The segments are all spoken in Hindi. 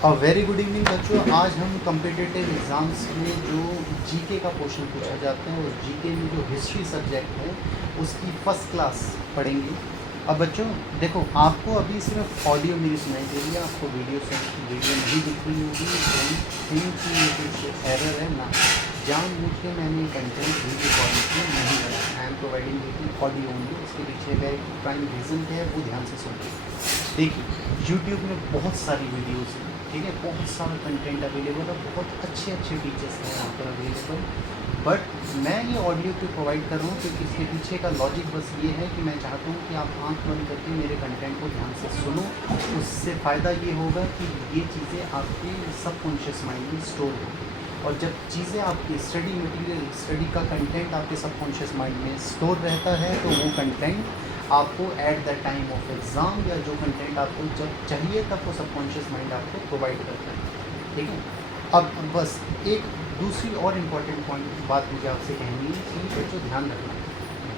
वेरी गुड इवनिंग बच्चों। आज हम कम्पिटिटिव एग्ज़ाम्स में जो जीके का पोर्शन पूछा जाता है और जीके में जो हिस्ट्री सब्जेक्ट है उसकी फ़र्स्ट क्लास पढ़ेंगे। अब बच्चों देखो, आपको अभी सिर्फ ऑडियो मेरी सुनाई दे रही है, आपको वीडियो नहीं दिख रही होगी। डोंट थिंक कि ये कुछ एरर है ना, जानबूझ के मैंने कंटेंट वीडियो क्वालिटी नहीं करा। I am providing audio only. इसके पीछे का एक प्राइम रीज़न क्या है वो ध्यान से सुनिए। देखिए, यूट्यूब में बहुत सारी वीडियोज़ हैं, ठीक है, बहुत सारा कंटेंट अवेलेबल है, बहुत अच्छे अच्छे टीचर्स हैं यहाँ पर अवेलेबल। बट मैं ये ऑडियो क्यों प्रोवाइड कर रहा हूँ क्योंकि इसके पीछे का लॉजिक बस ये है कि मैं चाहता हूँ कि आप आंख बंद करके मेरे कंटेंट को ध्यान से सुनो। उससे फ़ायदा ये होगा कि ये चीज़ें आपके सबकॉन्शियस माइंड में स्टोर होंगी, और जब चीज़ें आपकी स्टडी मटेरियल, स्टडी का कंटेंट आपके सबकॉन्शियस माइंड में स्टोर रहता है तो वो कंटेंट आपको at the time of exam या जो कंटेंट आपको जब चाहिए तब वो सबकॉन्शियस माइंड आपको प्रोवाइड करता है, ठीक है। अब बस एक दूसरी और इम्पॉर्टेंट बात मुझे आपसे कहनी है कि बच्चों ध्यान रखना,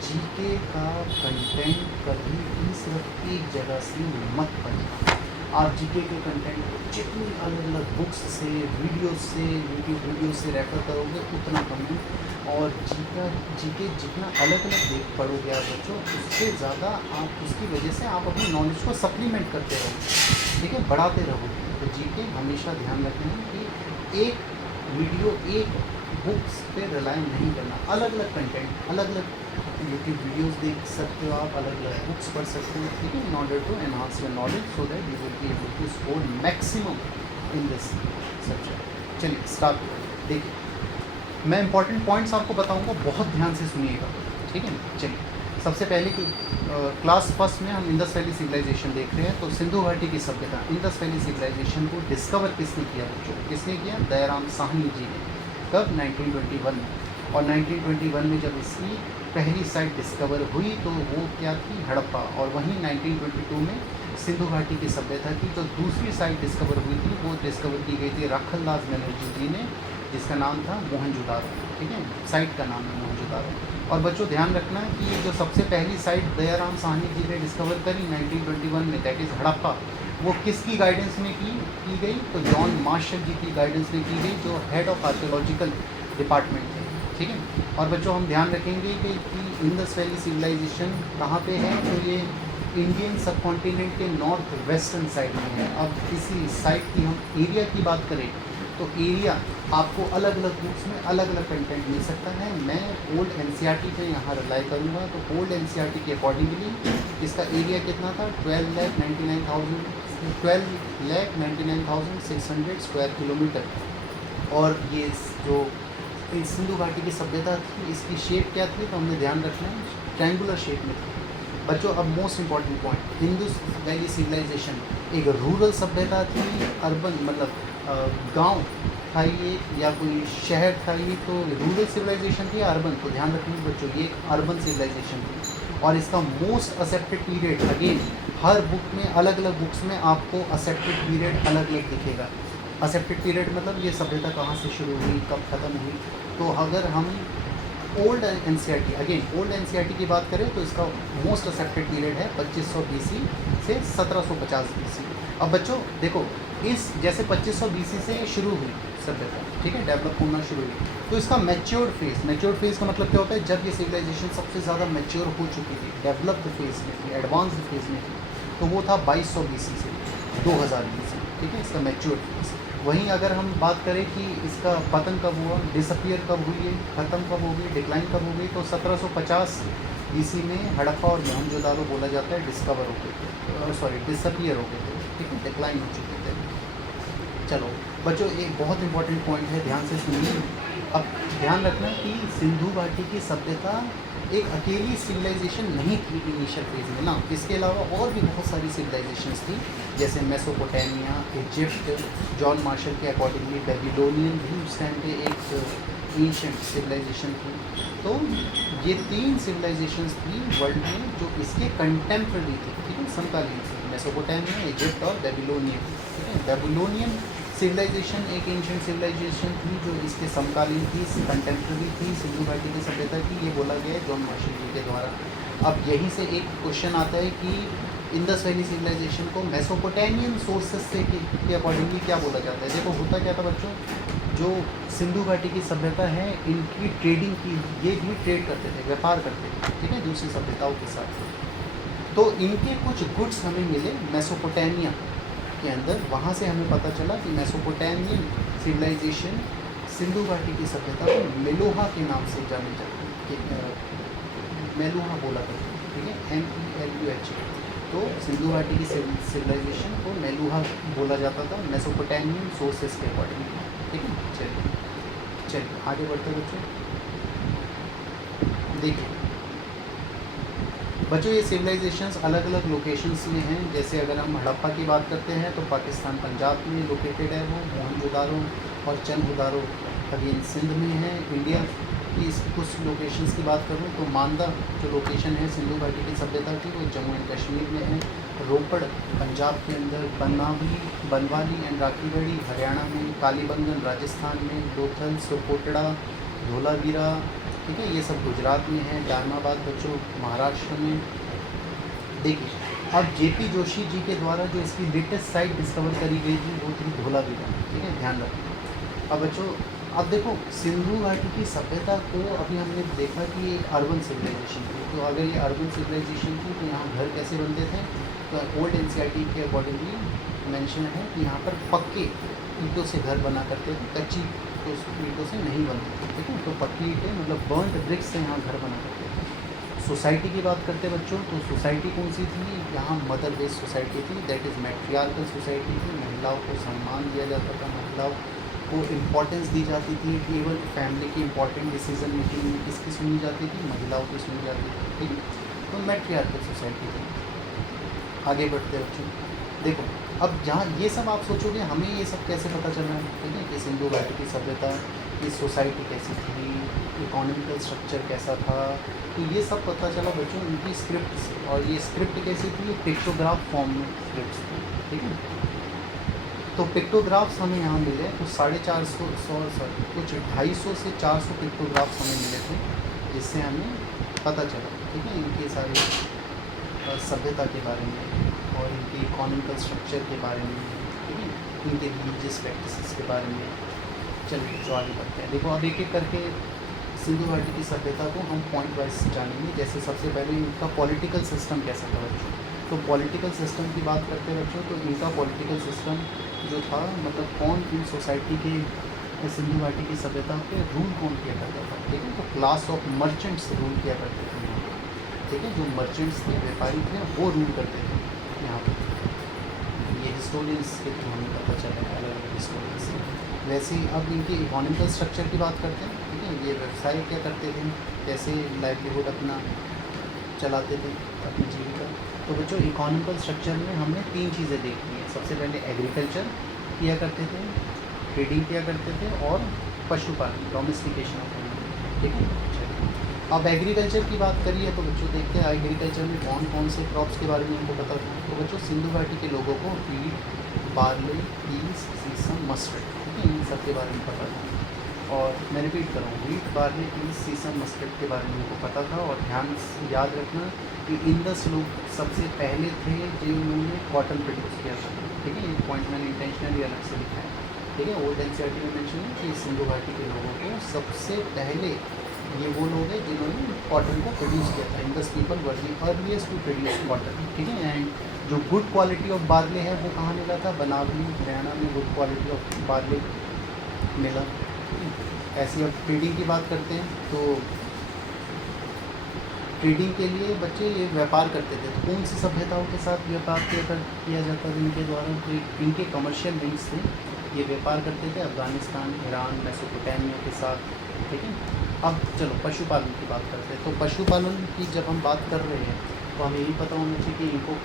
जीके का कंटेंट कभी भी सिर्फ एक जगह से मत पढ़ना। आप जीके के कंटेंट को जितनी अलग अलग बुक्स से, वीडियोस से, यूट्यूब वीडियो से रेफ़र करोगे उतना कम है। और जीके जितना अलग अलग पढ़ोगे आप बच्चों, उससे ज़्यादा आप उसकी वजह से आप अपनी नॉलेज को सप्लीमेंट करते रहोगे, ठीक है, बढ़ाते रहोगे। तो जीके हमेशा ध्यान रखना कि एक वीडियो, एक बुक्स पे रिलाई नहीं करना। अलग अलग कंटेंट, अलग अलग यूट्यूब वीडियोस देख सकते हो आप, अलग अलग बुक्स पढ़ सकते हो, ठीक है, in order to enhance your knowledge so that you will be able to score maximum in this subject. चलिए स्टार्ट करें। देखिए, मैं इंपॉर्टेंट पॉइंट्स आपको बताऊंगा, बहुत ध्यान से सुनिएगा, ठीक है। चलिए, सबसे पहले कि क्लास फर्स्ट में हम इंडस वैली सिविलाइजेशन देख रहे हैं। तो सिंधु घाटी की सभ्यता, इंडस वैली सिविलाइजेशन को डिस्कवर किसने किया बच्चों? किसने किया? दयाराम साहनी जी ने। कब? 1921 में। और 1921 में जब इसकी पहली साइट डिस्कवर हुई तो वो क्या थी? हड़प्पा। और वहीं 1922 में सिंधु घाटी की सभ्यता की जो दूसरी साइट डिस्कवर हुई थी वो डिस्कवर की गई थी राखलदास बनर्जी जी ने, जिसका नाम था मोहनजोदारो, ठीक है, साइट का नाम है मोहनजोदारो। और बच्चों ध्यान रखना कि ये जो सबसे पहली साइट दयाराम साहनी जी ने डिस्कवर करी 1921 में, दैट इज़ हड़प्पा, वो किसकी गाइडेंस में की गई? तो जॉन मार्शल जी की गाइडेंस में की गई, जो हेड ऑफ आर्कियोलॉजिकल डिपार्टमेंट थे, ठीक है। और बच्चों हम ध्यान रखेंगे कि इंडस वैली सिविलाइजेशन कहाँ पे है? तो ये इंडियन सब कॉन्टिनेंट के नॉर्थ वेस्टर्न साइड में है। अब इसी साइट की हम एरिया की बात करें तो एरिया आपको अलग अलग बुक्स में अलग अलग कंटेंट मिल सकता है। मैं ओल्ड एनसीईआरटी पे यहाँ रिलाई करूँगा। तो ओल्ड एनसीईआरटी के अकॉर्डिंगली इसका एरिया कितना था? 12,99,600 स्क्वायर किलोमीटर। और ये जो सिंधु घाटी की सभ्यता थी, इसकी शेप क्या थी? तो हमने ध्यान रखना है, ट्रायंगुलर शेप में थी बच्चों। अब most important point, Indus valley civilisation एक रूरल सभ्यता थी, अर्बन मतलब गांव था ये या कोई शहर था ये? तो रूरल सिविलाइजेशन थी या अर्बन? तो ध्यान रखेंगे बच्चों, ये एक अर्बन सिविलाइजेशन थी। और इसका मोस्ट एक्सेप्टेड पीरियड, अगेन हर बुक में, अलग अलग बुक्स में आपको एक्सेप्टेड पीरियड अलग अलग दिखेगा। एक्सेप्टेड पीरियड मतलब ये सभ्यता कहाँ से शुरू हुई, कब ख़त्म हुई। तो अगर हम old NCERT, again old NCERT की बात करें तो इसका मोस्ट एक्सेप्टेड पीरियड है 2500 बीसी से 1750 बीसी। अब बच्चों देखो, इस जैसे 2500 बीसी से शुरू हुई सभ्यता, ठीक है, डेवलप होना शुरू हुई, तो इसका मैच्योर्ड फेज़ का मतलब क्या होता है? जब ये सिविलाइजेशन सबसे ज़्यादा मैच्योर हो चुकी थी, डेवलप्ड फेज़ में थी, एडवांस्ड फेज़ में थी, तो वो था 2200 बीसी से 2000 बीसी, ठीक है, इसका मैच्योर्ड फेज़। वहीं अगर हम बात करें कि इसका पतन कब हुआ, डिसअपियर कब हुई है, ख़त्म कब हो गई, डिक्लाइन कब हो गई, तो 1750 बीसी में हड़प्पा और मोहनजोदारो बोला जाता है डिस्कवर हो गए, सॉरी डिसअपियर हो गए थे, ठीक है, डिक्लाइन हो चुके थे। चलो बच्चों, एक बहुत इंपॉर्टेंट पॉइंट है, ध्यान से सुनिए। अब ध्यान रखना कि सिंधु घाटी की सभ्यता एक अकेली सिविलाइजेशन नहीं थी इनिशियल फेज में ना, इसके अलावा और भी बहुत सारी सिविलाइजेशंस थी, जैसे मेसोपोटामिया, इजिप्ट, जॉन मार्शल के अकॉर्डिंगली बेबीलोनियन भी उस टाइम पे एक एंशिएंट सिविलाइजेशन थी। तो ये 3 सिविलाइजेशंस थी वर्ल्ड में जो इसके कंटेम्प्रेरी थी, ठीक है, समकालीन थी, मेसोपोटामिया, इजिप्ट और बेबीलोनियन, ठीक है। बेबीलोनियन सिविलाइजेशन एक एंशिएंट सिविलाइजेशन थी जो इसके समकालीन थी, कंटेम्प्रेरी थी सिंधु घाटी की सभ्यता की, ये बोला गया है जॉन मार्शल जी के द्वारा। अब यहीं से एक क्वेश्चन आता है कि इंडस वैली सिविलाइजेशन को मेसोपोटामियन सोर्सेस से के अकॉर्डिंगली क्या बोला जाता है। देखो होता क्या था बच्चों, जो सिंधु घाटी की सभ्यता है इनकी ट्रेडिंग की, ये भी ट्रेड करते थे, व्यापार करते थे, ठीक है, दूसरी सभ्यताओं के साथ। तो इनके कुछ गुड्स हमें मिले मेसोपोटामिया के अंदर, वहाँ से हमें पता चला कि मेसोपोटामियन सिविलाइजेशन सिंधु घाटी की सभ्यता को मेलोहा के नाम से जानी जाती है, मेलोहा बोला करते हैं, ठीक है, MELUH। तो सिंधु घाटी की सिविलाइजेशन को मेलुहा बोला जाता था मेसोपोटामियन सोर्सेस के अकॉर्डिंग, ठीक है। चलिए आगे बढ़ते हैं बच्चों। देखिए बच्चों, ये सिविलाइजेशंस अलग अलग लोकेशंस में हैं। जैसे अगर हम हड़प्पा की बात करते हैं तो पाकिस्तान पंजाब में लोकेटेड है वो, मोहनजोदारो और चंदुदारो अगेन सिंध में है। इंडिया की कुछ लोकेशंस की बात करूँ तो मांदा जो लोकेशन है सिंधु घाटी की सभ्यता की, वो जम्मू एंड कश्मीर में है। रोपड़ पंजाब के अंदर, बनवाली एंड राखीगढ़ी हरियाणा में, कालीबंगन राजस्थान में, लोथल, सोकोटड़ा, धोलावीरा, ठीक है, ये सब गुजरात में है। दामाबाद बच्चों महाराष्ट्र में। देखिए अब JP जोशी जी के द्वारा जो इसकी लेटेस्ट साइट डिस्कवर करी गई थी वो थी धोलावीरा, ठीक है, ध्यान रखें। अब बच्चों अब देखो सिंधु घाटी की सभ्यता को अभी हमने देखा कि ये अर्बन सिविलाइजेशन थी। तो अगर ये अर्बन सिविलाइजेशन थी तो यहाँ घर कैसे बनते थे, तो ओल्ड NCERT के अकॉर्डिंगली मेंशन है कि यहाँ पर पक्के ईंटों से घर बना करते थे, कच्ची ईंटों से नहीं बनते थे, ठीक है। तो पक्की ईंटें मतलब बर्न्ड ब्रिक्स से यहाँ घर बना करते थे। सोसाइटी की बात करते बच्चों, तो सोसाइटी कौन सी थी, यहाँ मदर बेस्ड सोसाइटी थी, दैट इज़ मैट्रियार्कल सोसाइटी थी। महिलाओं को सम्मान दिया जाता था, महिलाओं को इम्पोर्टेंस दी जाती थी। केवल फैमिली की इंपॉर्टेंट डिसीजन मेकिंग में किसकी सुनी जाती थी, महिलाओं की सुनी जाती थी, ठीक है। तो मैट्रियार्कल सोसाइटी थी। आगे बढ़ते बच्चों, देखो अब जहाँ ये सब आप सोचोगे हमें ये सब कैसे पता चल रहा है, ठीक है, कि सिंधु घाटी की सभ्यता की सोसाइटी कैसी थी, इकोनॉमिकल स्ट्रक्चर कैसा था, तो ये सब पता चला बच्चों उनकी स्क्रिप्ट से। और ये स्क्रिप्ट कैसी थी, पिक्टोग्राफ फॉर्म में स्क्रिप्ट थी, ठीक है। तो पिक्टोग्राफ्स हमें यहाँ मिले तो 450 कुछ 250 से 400 पिक्टोग्राफ्स हमें मिले थे, जिससे हमें पता चला, ठीक है, इनके सारे सभ्यता के बारे में और इनके इकोनॉमिकल स्ट्रक्चर के बारे में, ठीक है, इनके रिलीजियस प्रैक्टिसेस के बारे में। चलिए जो आगे बढ़ते हैं। देखो अब एक एक करके सिंधु घाटी की सभ्यता को हम पॉइंट वाइज जानेंगे। जैसे सबसे पहले इनका पॉलिटिकल सिस्टम कैसा था बच्चों, तो पॉलिटिकल सिस्टम की बात करते हैं बच्चों, तो इनका पॉलिटिकल सिस्टम जो था मतलब कौन इन सोसाइटी के सिंधु घाटी की सभ्यता पे रूल कौन किया करता था, ठीक है। तो क्लास ऑफ मर्चेंट्स रूल किया करते थे यहाँ पर, ठीक है, जो मर्चेंट्स थे, व्यापारी थे, वो रूल करते थे यहाँ पर। ये हिस्टोरियंस के थ्रू हमें पता चला है, अलग अलग हिस्टोरियंस से। वैसे ही अब इनके इकोनॉमिकल स्ट्रक्चर की बात करते हैं, ठीक है, ये व्यवसाय क्या करते थे, कैसे लाइवलीहुड अपना चलाते थे, अपनी जीविका। तो बच्चों इकोनॉमिकल स्ट्रक्चर में हमने 3 चीज़ें देखी हैं। सबसे पहले एग्रीकल्चर किया करते थे, ट्रेडिंग किया करते थे, और पशुपालन, डोमेस्टिकेशन ऑफ एनिमल, ठीक है। चलिए अब एग्रीकल्चर की बात करिए तो बच्चों देखते हैं एग्रीकल्चर में कौन कौन से क्रॉप्स के बारे में उनको पता था। तो बच्चों सिंधु घाटी के लोगों को वीट, बार्ले, पीस, सीसम, मस्टर्ड, ठीक है, इन सब के बारे में पता था। और मैं रिपीट कर रहा हूँ, वीट, बार्ले, पीस, सीसम, मस्टर्ड के बारे में उनको पता था। और ध्यान याद रखना कि इंडस लोग सबसे पहले थे जिन्होंने कॉटन प्रोड्यूस किया था, ठीक है। ये पॉइंट मैंने इंटेंशनली अलग से लिखा है, ठीक है। ओल्ड NCERT में मेंशन है कि सिंधु घाटी के लोगों को सबसे पहले ये वो लोग हैं जिन्होंने कॉटन को प्रोड्यूस किया था। Indus people were the earliest to produce cotton, ठीक है। एंड जो गुड क्वालिटी ऑफ बार्ले है वो कहाँ मिला था, बनावली हरियाणा में गुड क्वालिटी ऑफ बार्ले मिला। ऐसी अब ट्रेडिंग की बात करते हैं तो ट्रेडिंग के लिए बच्चे ये व्यापार करते थे। तो कौन सी सभ्यताओं के साथ व्यापार किया जाता था इनके द्वारा, तो इनके कमर्शियल लिंक्स थे, ये व्यापार करते थे अफ़गानिस्तान, ईरान, मेसोपोटामिया के साथ, ठीक है। अब चलो पशुपालन की बात करते हैं। तो पशुपालन की जब हम बात कर रहे हैं तो हमें यही पता होना चाहिए कि इनको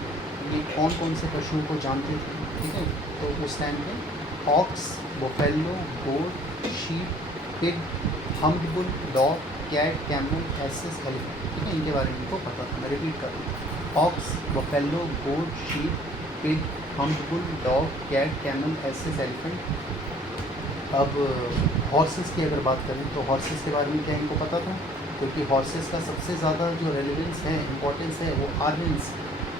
ये कौन कौन से पशुओं को जानते थे, ठीक है। तो उस टाइम पे ox, buffalo, goat, sheep, pig, humped bull, dog, cat, camel, asses, elephant, ठीक है, इनके बारे में इनको पता था। मैं रिपीट कर रहा हूँ, ox, buffalo, goat, sheep, pig, humped bull, dog, cat, camel, asses, elephant. अब हॉर्सेस की अगर बात करें तो हॉर्सेस के बारे में क्या इनको पता था, क्योंकि हॉर्सेस का सबसे ज़्यादा जो रेलेवेंस है, इम्पोर्टेंस है, वो आर्मेंस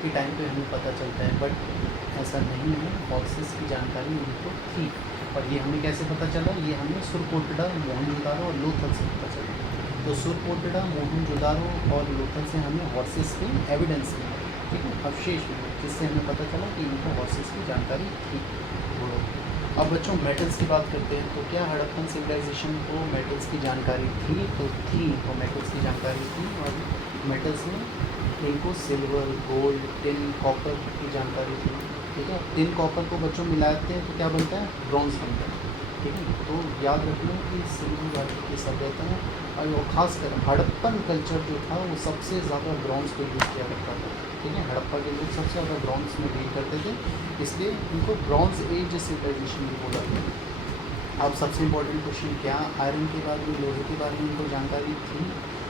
के टाइम पे हमें पता चलता है, बट ऐसा नहीं है। हॉर्सेस की जानकारी उनको थी, और ये हमें कैसे पता चला? ये हमें सुरकोटड़ा, मोहनजोदारो और लोथल से पता चला। तो सुरकोटड़ा, मोहनजोदारो और लोथल से हमें हॉर्सेस के एविडेंस मिला, ठीक है, अवशेष मिले, जिससे हमें पता चला कि इनको हॉर्सेस की जानकारी थी घोड़ों की। अब बच्चों मेटल्स की बात करते हैं। तो क्या हड़प्पन सिविलाइजेशन को मेटल्स की जानकारी थी? तो थी, इनको मेटल्स की जानकारी थी, और मेटल्स में इनको सिल्वर, गोल्ड, टिन, कॉपर की जानकारी थी, ठीक है। टिन कॉपर को बच्चों मिलाते हैं तो क्या बनता है? ब्रॉन्ज बनता है, ठीक है। तो याद रखना कि सिंधु घाटी की सभ्यता और वो खासकर हड़प्पन कल्चर जो था वो सबसे ज़्यादा ब्रॉन्ज को यूज़ किया करता था, ठीक है। हड़प्पा के लोग सबसे ज़्यादा ब्रॉन्ज में डील करते थे, इसलिए उनको ब्रॉन्ज एज सिविलाइजेशन भी बोला गया। अब सबसे इम्पोर्टेंट क्वेश्चन, क्या आयरन के बारे में, लोहे के बारे में इनको जानकारी थी?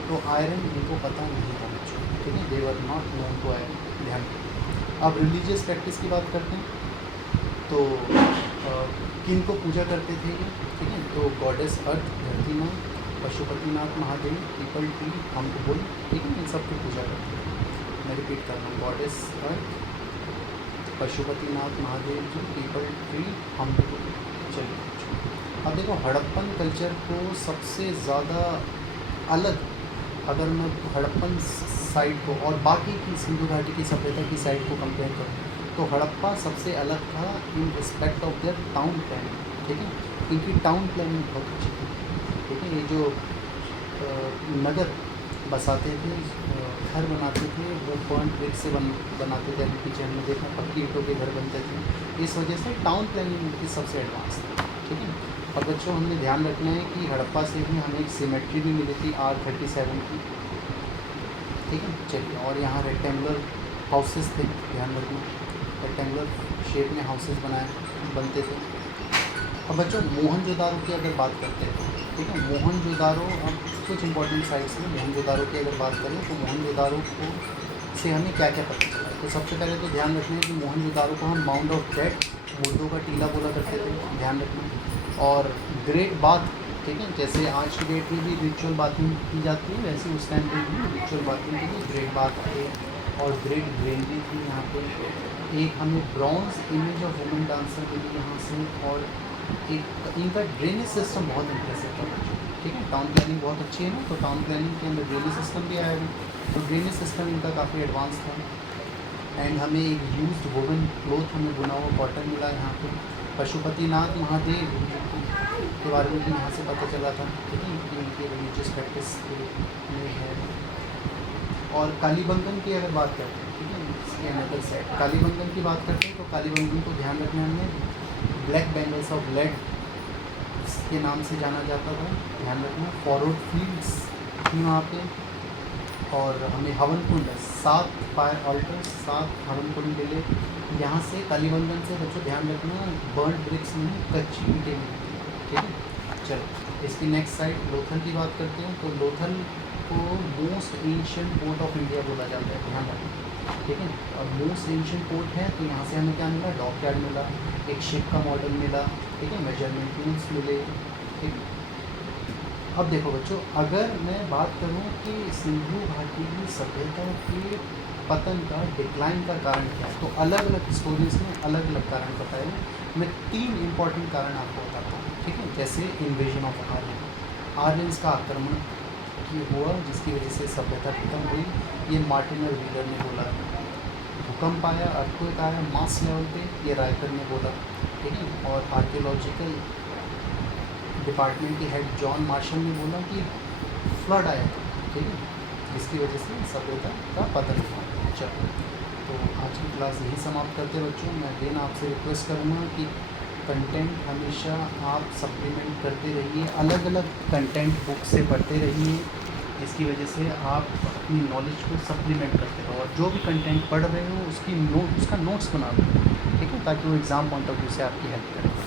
तो आयरन इनको पता नहीं था बच्चों, ठीक है, they were not known to iron, ध्यान रखें। अब रिलीजियस प्रैक्टिस की बात करते हैं। तो किन को पूजा करते थे ये, ठीक है? तो गॉडेस अर्थ, धरती माँ, पशुपतिनाथ महादेव, पीपल ट्री, हमको बुल, ठीक है, इन सब की पूजा करते हैं। मैं रिपीट कर रहा हूँ, गॉडेस अर्थ, पशुपतिनाथ महादेव जी, पीपल ट्री, हमको बुल। चलिए अब देखो हड़प्पन कल्चर को सबसे ज़्यादा अलग, अगर मैं हड़प्पन साइड को और बाकी की सिंधु घाटी की सभ्यता की साइड को कंपेयर करूँ, तो हड़प्पा सबसे अलग था in respect of their town planning, ठीक है। इनकी टाउन प्लानिंग बहुत अच्छी थी, ठीक है। ये जो नगर बसाते थे, घर बनाते थे, वो बर्न ब्रिक से बनाते थे। अभी पीछे हमने देखा पक्की ईंटों के घर बनते थे। इस वजह से टाउन प्लानिंग उनकी सबसे एडवांस थी, ठीक है। और बच्चों हमें ध्यान रखना है कि हड़प्पा से भी हमें एक सिमेट्री भी मिली थी R37 की, ठीक है। चलिए, और यहाँ रेक्टेंगुलर हाउसेस थे, ध्यान रखना, रेक्टेंगुलर शेप में हाउसेस बनते थे। अब बच्चों मोहनजोदारो की अगर बात करते हैं, ठीक है, मोहनजोदारो, अब कुछ इंपॉर्टेंट साइट्स में मोहनजोदारो की अगर बात करें तो मोहनजोदारो को से हमें क्या क्या पता चला। तो सबसे पहले तो ध्यान रखना है कि मोहनजोदारो को हम माउंड ऑफ डेड, मुर्दों का टीला बोला करते थे, ध्यान रखना। और ग्रेट बाथ, ठीक है, जैसे आज की डेट में भी रिचुअल बाथिंग की जाती है, वैसे उस टाइम पे भी रिचुअल बाथिंग के लिए ग्रेट बाथ थे, और ग्रेट ग्रेनरी थी यहाँ पे। एक हमें bronze image of women dancer मिली यहाँ से, और एक इनका ड्रेनेज सिस्टम बहुत इंप्रेसिव था, ठीक है। टाउन प्लानिंग बहुत अच्छी है ना, तो टाउन प्लानिंग के अंदर ड्रेनेज सिस्टम भी आया है, तो ड्रेनेज सिस्टम इनका काफ़ी एडवांस था। एंड हमें एक यूज्ड वुमेन क्लोथ, हमें बुना हुआ कॉटन मिला यहाँ पे। पशुपतिनाथ महादेव के बारे में भी यहाँ से पता चला था, ठीक है, कि इनकी रिलीजियस प्रैक्टिस में है। और कालीबंगन की अगर बात करते हैं, ठीक है, इसके अनदर साइड कालीबंगन की बात करते हैं, तो कालीबंगन को ध्यान रखना है हमें, ब्लैक बैंगल्स ऑफ लेड के नाम से जाना जाता था, ध्यान रखना। फॉरवर्ड फील्ड्स थी वहाँ पे, और हमें हवन कुंड, 7 फायर ऑल्टर्स, 7 हवन कुंड मिले यहाँ से। कालीबंगन से बच्चों ध्यान रखना, बर्न ब्रिक्स में कच्ची ईंटें मिली, ठीक है। चलो इसकी नेक्स्ट साइड लोथल की बात करते हैं। तो लोथल को most ancient port of India बोला जाता है, ध्यान रखना, ठीक है। और मोस्ट एंशिएंट पोर्ट है, तो यहाँ से हमें क्या मिला? डॉक यार्ड मिला, एक शिप का मॉडल मिला, ठीक है, मेजरमेंट टूल्स मिले, ठीक। अब देखो बच्चों, अगर मैं बात करूँ कि सिंधु घाटी की सभ्यता के पतन का, डिक्लाइन का कारण क्या है, तो अलग अलग स्टोरीज में अलग अलग कारण बताए। मैं 3 इम्पॉर्टेंट कारण आपको बताता हूँ, ठीक है। जैसे इन्वेजन ऑफ आर्यंस का आक्रमण की हुआ, जिसकी वजह से सभ्यता खत्म हुई, ये मार्टिनर व्हीलर ने बोला। भूकंप आया, अर्थक्वेक आया मास लेवल पे, ये रायकर ने बोला, ठीक है। और आर्कियोलॉजिकल डिपार्टमेंट के हेड जॉन मार्शल ने बोला कि फ्लड आया था, ठीक है, जिसकी वजह से सभ्यता का पतन हुआ। चलो, तो आज की क्लास यही समाप्त करते बच्चों। मैं अगेन आपसे रिक्वेस्ट करूँगा कि कंटेंट हमेशा आप सप्लीमेंट करते रहिए, अलग अलग कंटेंट बुक से पढ़ते रहिए, इसकी वजह से आप अपनी नॉलेज को सप्लीमेंट करते रहो, और जो भी कंटेंट पढ़ रहे हो उसका नोट्स बना लो, ठीक है, ताकि वो एग्ज़ाम पॉइंट ऑफ व्यू से आपकी हेल्प करे।